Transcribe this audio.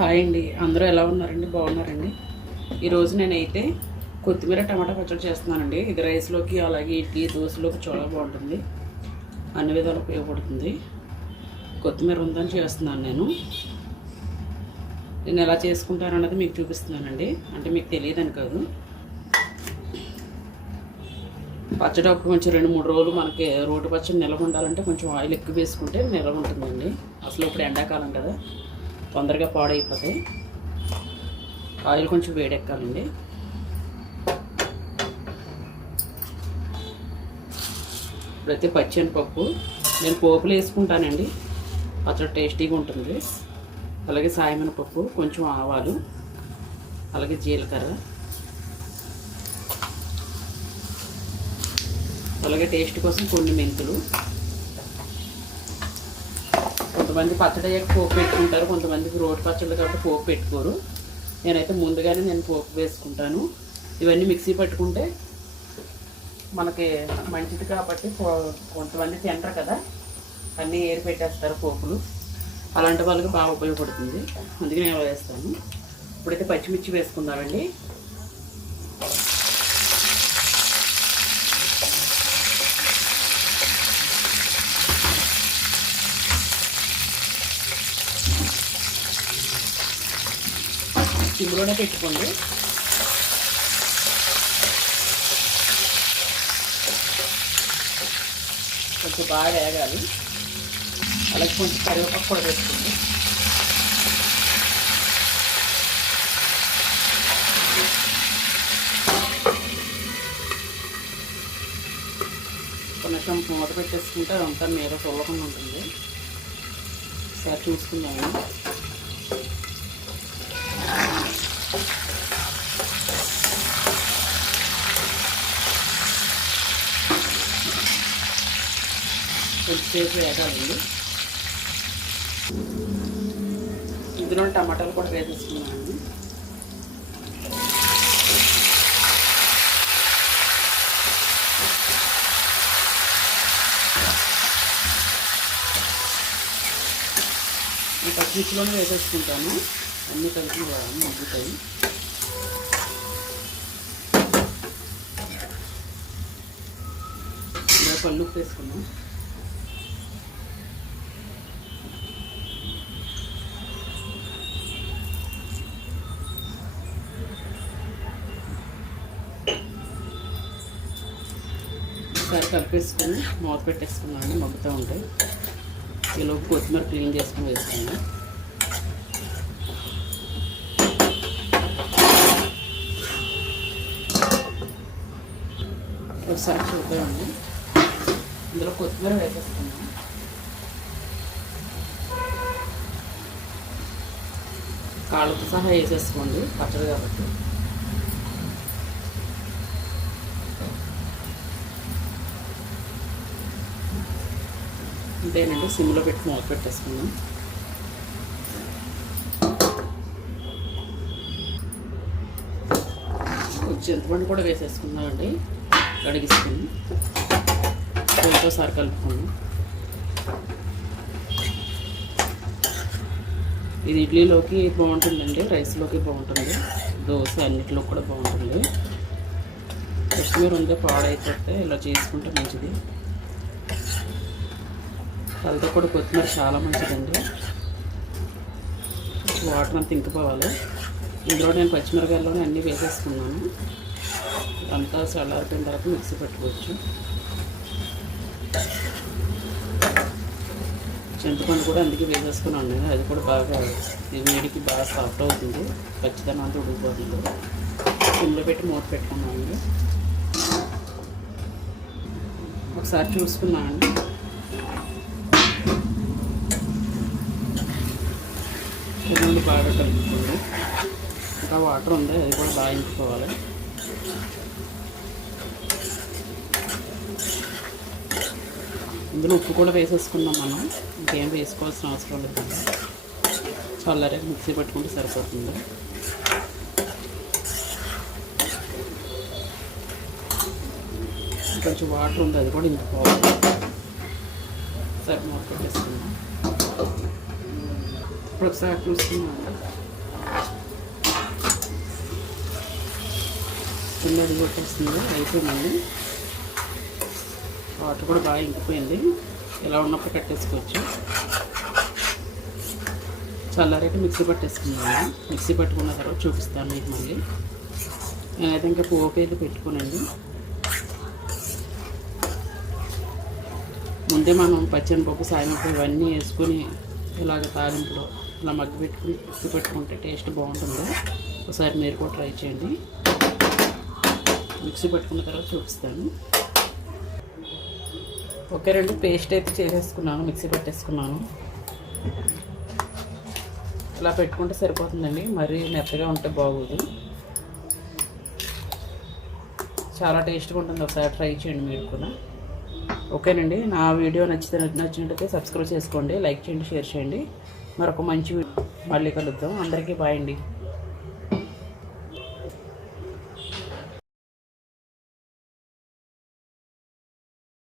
Hi అండి, అందరూ ఎలా ఉన్నారండి? బాగున్నారండి. ఈరోజు నేనైతే కొత్తిమీర టమాటా పచ్చడి చేస్తున్నానండి. ఇది రైస్లోకి అలాగే ఇడ్లీ దోశలోకి చాలా బాగుంటుంది, అన్ని విధాలు ఉపయోగపడుతుంది. కొత్తిమీర ఉందని చేస్తున్నాను నేను ఎలా చేసుకుంటానన్నది మీకు చూపిస్తున్నానండి. అంటే మీకు తెలియదని కాదు, పచ్చడి అప్పుడు కొంచెం 2-3 రోజులు మనకి రోటి పచ్చడి నిల్వ ఉండాలంటే కొంచెం ఆయిల్ ఎక్కువ వేసుకుంటే నిల్వ ఉంటుందండి. అసలు ఇప్పుడు ఎండాకాలం కదా, తొందరగా పాడైపోతాయి. ఆయిల్ కొంచెం వేడెక్కాలండి. ఇప్పుడైతే పచ్చెనపప్పు నేను పోపులు వేసుకుంటానండి, పచ్చడి టేస్టీగా ఉంటుంది. అలాగే సాయమినపప్పు, కొంచెం ఆవాలు, అలాగే జీలకర్ర, అలాగే టేస్ట్ కోసం కొన్ని మెంతులు. కొంతమంది పచ్చడి అయ్యాక పోపు పెట్టుకుంటారు, కొంతమందికి రోటి పచ్చడి కాబట్టి పోపు పెట్టుకోరు. నేనైతే ముందుగానే పోపు వేసుకుంటాను. ఇవన్నీ మిక్సీ పట్టుకుంటే మనకి మంచిది కాబట్టి కొంతమంది తింటారు కదా, అన్నీ ఏరి పెట్టేస్తారు పోపులు. అలాంటి వాళ్ళకి బాగా ఉపయోగపడుతుంది, అందుకే నేను వేస్తాను. ఇప్పుడైతే పచ్చిమిర్చి వేసుకుందామండి. సిమ్లోనే పెట్టుకోండి. కొంచెం బాగా వేగాలి. అలాగే కొంచెం కరివేపాకు కూడా వేసుకోండి. కొంచెం మూత పెట్టేసుకుంటే అదంతా మీద తొలకుండా ఉంటుంది. ఒకసారి చూసుకుందాము. కొంచెంసేపు వేగాలండి. ఇందులో టమాటాలు కూడా వేసేసుకున్నాను. ఈ పచ్చిమిర్చిలోనే వేసేసుకుంటాను, అన్నీ కలిసి మగ్గుతాయి. ఇలా పళ్ళు వేసుకున్నాం. ఒకసారి కలిపేసుకొని మూత పెట్టేసుకున్నాను, మగ్గుతూ ఉంటాయి. ఈలోపు కొత్తిమీర క్లీన్ చేసుకుని వేసుకున్నాను. ఒకసారి చూద్దామండి. ఇందులో కొత్తిమీర వేసేసుకున్నాను. కాళ్ళతో సహా వేసేసుకోండి, పచ్చడి కాబట్టి. అంతేనండి, సిమ్లో పెట్టి మూత పెట్టేసుకున్నాం. కొంచెం చింతపండు కూడా వేసేసుకున్నామండి, కడిగిసుకుని కొంచెంసారి కలుపుకున్నాం. ఇది ఇడ్లీలోకి బాగుంటుందండి, రైస్లోకి బాగుంటుంది, దోశ అన్నిటిలో కూడా బాగుంటుంది. కొత్తిమీర ఉంటే పాడైపోతే ఇలా చేసుకుంటే మంచిది. కలతో కూడా కొత్తిమీర చాలా మంచిదండి. వాటర్ అంతా ఇంకిపోవాలి. ఇందులో నేను పచ్చిమిరకాయల్లోనే అన్నీ వేసేసుకున్నాను. అంతా చల్లారిపోయిన తర్వాత మిక్సీ పెట్టుకోవచ్చు. చింతపండు కూడా అందుకే వేసేసుకున్నాను నేను, అది కూడా బాగా వేడికి బాగా సాఫ్ట్ అవుతుంది, ఖచ్చితంగా అంతా ఉడికిపోతుంది. సిమ్లో పెట్టి మూత పెట్టుకున్నాను. ఒకసారి చూసుకున్నానండి. రెండు బాగా కలుపుకోండి. ఇంకా వాటర్ ఉంది, అది కూడా బాగా ఇంచుకోవాలి. ఇందులో ఉప్పు కూడా వేసేసుకున్నాం మనం, ఇంకేం వేసుకోవాల్సిన అవసరం లేదు. చల్లరే మిక్సీ పెట్టుకుంటే సరిపోతుంది. కొంచెం వాటర్ ఉంది, అది కూడా ఇంకిపోవాలి. సరే మూత పెట్టేసుకుందాం. ఇప్పుడు ఒకసారి చూసుకున్నాను. విజిల్ అది కొట్టేస్తుంది, అయిపోయిందండి. వాటర్ కూడా బాగా ఇంకిపోయింది. ఇలా ఉన్నప్పుడు కట్టేసుకోవచ్చు. చల్లారైతే మిక్సీ పట్టేసుకున్నాను. మిక్సీ పట్టుకున్న తర్వాత చూపిస్తాను మీకు మళ్ళీ. నేనైతే ఇంకా పోపు అయితే పెట్టుకునండి. ముందే మనం పచ్చనిపప్పు, సాయంపప్పు ఇవన్నీ వేసుకొని ఇలాగ తాలింపులో ఇలా మగ్గి పెట్టుకుని మిక్సీ పెట్టుకుంటే టేస్ట్ బాగుంటుంది. ఒకసారి మీరు కూడా ట్రై చేయండి. మిక్సీ పట్టుకున్న తర్వాత చూపిస్తాను. ఓకే రండి, పేస్ట్ అయితే చేసేసుకున్నాను, మిక్సీ పెట్టేసుకున్నాను. ఇలా పెట్టుకుంటే సరిపోతుందండి, మరీ మెత్తగా ఉంటే బాగోదు. చాలా టేస్ట్గా ఉంటుంది, ఒకసారి ట్రై చేయండి మీరు కూడా. ఓకేనండి, నా వీడియో నచ్చినట్టయితే సబ్స్క్రైబ్ చేసుకోండి, లైక్ చేయండి, షేర్ చేయండి. మరొక మంచి మళ్ళీ కలుద్దాం. అందరికీ బాయ్ అండి.